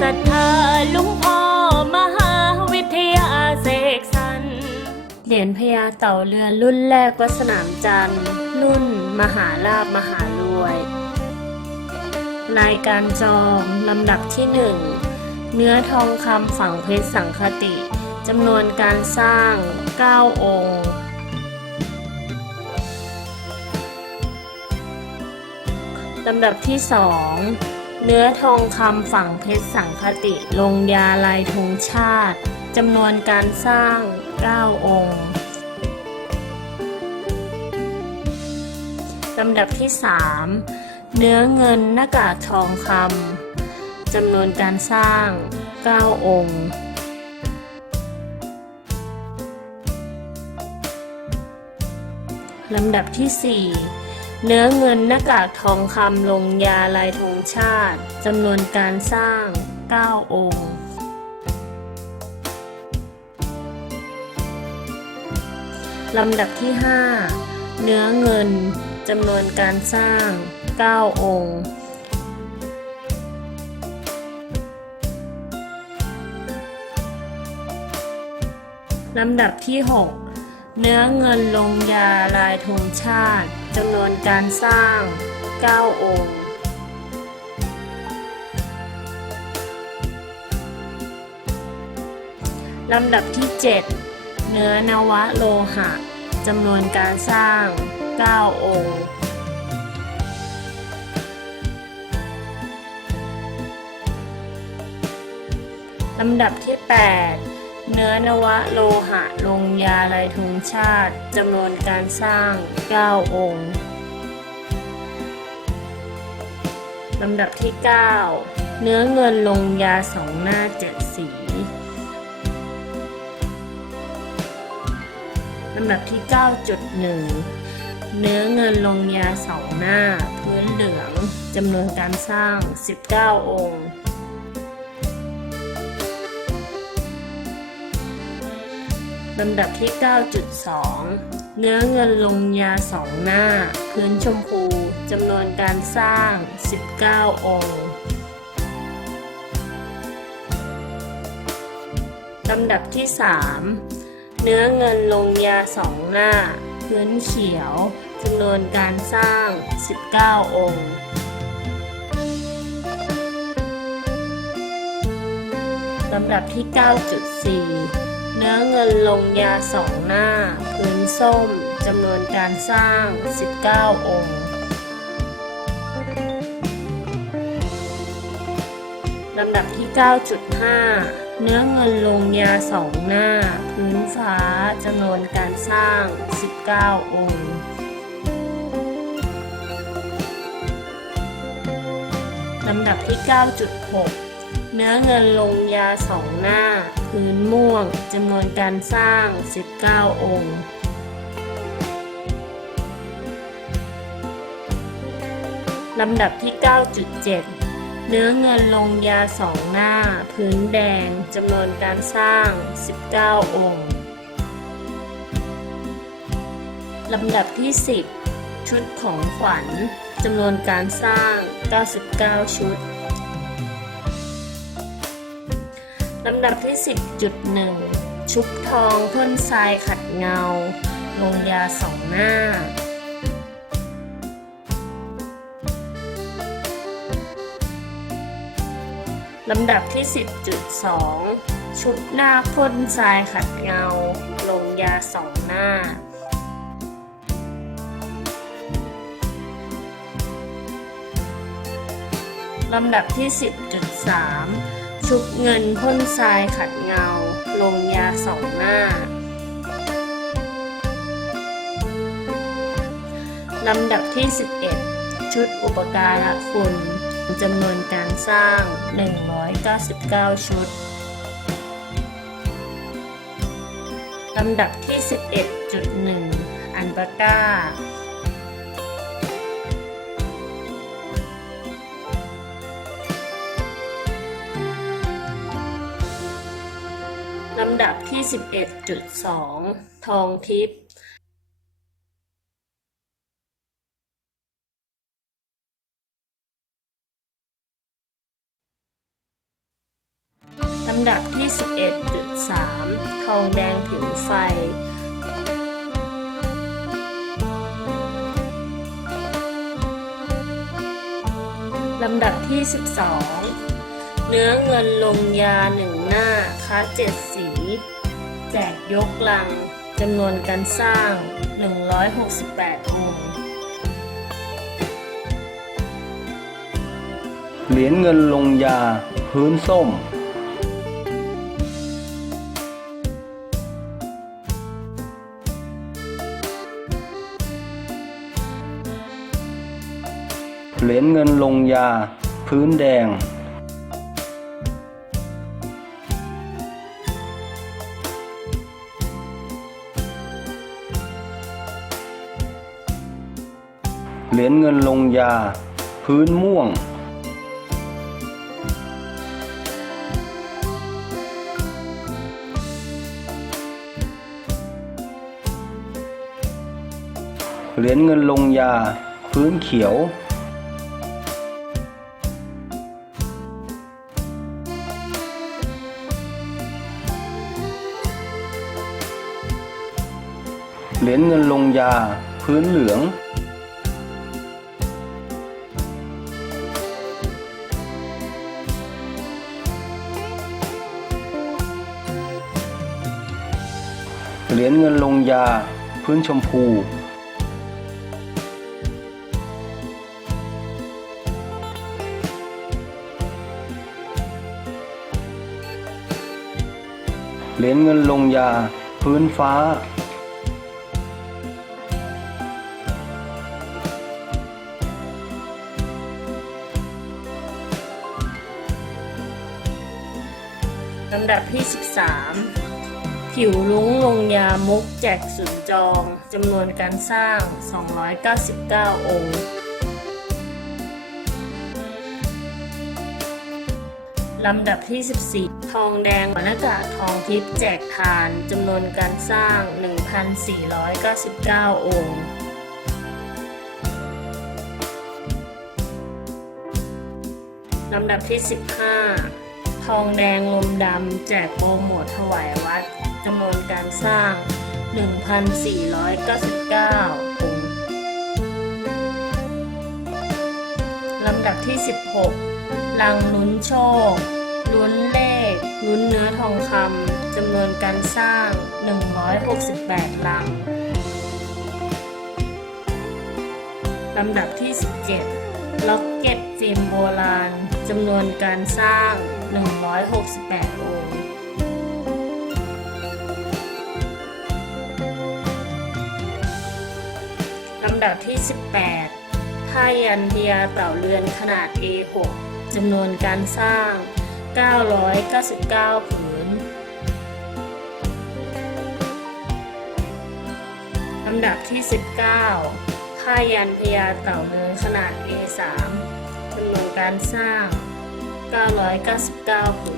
ศรัทธาลุงพ่อมหาวิทยาเสกสรรเหรียญพญาเต่าเรือรุ่นแรกวัดสนามจันทร์ รุ่น มหาลาบมหารวย รายการจองลำดับที่หนึ่งเนื้อทองคำฝังเพชรสังคติจำนวนการสร้าง 9 องค์ลำดับที่สอง เนื้อทองคำฝังเพชรสังคติ ลงยาลายธงชาติจำนวนการสร้าง 9 องค์ลำดับที่สามเนื้อเงินหน้ากากทองคำจำนวนการสร้าง 9 องค์ลำดับที่ 4 เนื้อเงินหน้ากากทองคำลงยาลายธงชาติจำนวนการสร้าง 9 องค์ ลำดับที่ 5 เนื้อเงินจำนวนการสร้าง 9 องค์ลำดับที่ 6 เนื้อเงินลงยาลายธงชาติ จำนวนการสร้าง 9 องค์ ลำดับที่ 7 เนื้อนวะโลหะจำนวนการสร้าง 9 องค์ ลำดับที่ 8 เนื้อนวะโลหะลงยาลายธงชาติจำนวนการสร้าง 9 องค์ลำดับที่ 9 เนื้อเงินลงยาสองหน้าเจ็ดสี ลำดับที่ 9.1 เนื้อเงินลงยาสองหน้า พื้นเหลืองจำนวนการสร้าง 19 องค์ ลำดับที่ 9.2 เนื้อเงินลงยาสองหน้า พื้นชมพูจำนวนการสร้าง 19 องค์ ลำดับที่ 3 เนื้อเงินลงยาสองหน้า พื้นเขียวจำนวนการสร้าง 19 องค์ลำดับที่ 9.4 เนื้อเงินลงยาสองหน้า พื้นส้มจำนวนการสร้าง 19 องค์ลำดับที่ 9.5 เนื้อเงินลงยาสองหน้า พื้นฟ้าจำนวนการสร้าง 19 องค์ลำดับที่ 9.6 เนื้อเงินลงยาสองหน้า พื้นม่วงจำนวนการสร้าง 19 องค์ลำดับที่ 9.7 เนื้อเงินลงยาสองหน้า พื้นแดงจำนวนการสร้าง 19 องค์ลำดับที่ 10 ชุดของขวัญจำนวนการสร้าง 99 ชุด ลำดับที่ 10.1 ชุบทองพ่นทรายขัดเงา ลงยาสองหน้า ลำดับที่ 10.2 ชุบหน้าพ่นทรายขัดเงา ลงยาสองหน้าลำดับที่ 10.3 ชุบเงินพ่นทรายขัดเงา ลงยาสองหน้า ลำดับที่ 11 ชุดอุปการะคุณจำนวนการสร้าง 199 ชุด ลำดับที่ 11.1 อันปาก้าำดับที่ 11.2 ทองทิพย์ลำดับที่ 11.3 ทองแดงผิวไฟลำดับที่ 12 เนื้อเงินลงยาหนึ่งหน้าค้าเจ็ดสี แจกยกลังจำนวนการสร้าง 168 องค์ เหรียญเงินลงยา พื้นส้ม เหรียญเงินลงยา พื้นแดง เหรียญเงินลงยา พื้นม่วง เหรียญเงินลงยา พื้นเขียวเหรียญเงินลงยา พื้นเหลือง เหรียญเงินลงยา พื้นชมพู เหรียญเงินลงยา พื้นฟ้าลำดับที่ 13 ผิวลุ้งลงยามุกแจกสุนจองจำนวนการสร้าง 299 องค์ลำดับที่ 14 ทองแดงหัวหน้ากากทองทิพย์แจกทานจำนวนการสร้าง 1,499 องค์ลำดับที่ 15 ทองแดงลมดำแจกโปรโมทถวายวัด จำนวนการสร้าง 1,499 องค์ ลำดับที่ 16 ลังลุ้นโชค ลุ้นเลข ลุ้นเนื้อทองคำจำนวนการสร้าง 168 ลัง ลำดับที่ 17 ล็อกเก็ตฟิล์มโบราณจำนวนการสร้าง 168 องค์ำดับที่ 18ผ้ายันเดียเต่าเรือนขนาด A6 จำนวนการสร้าง 999 ผืน ลำดับที่ 19ผ้ายันพญาเต่าเรือนขนาด A3 จำนวนการสร้าง 999 ผืน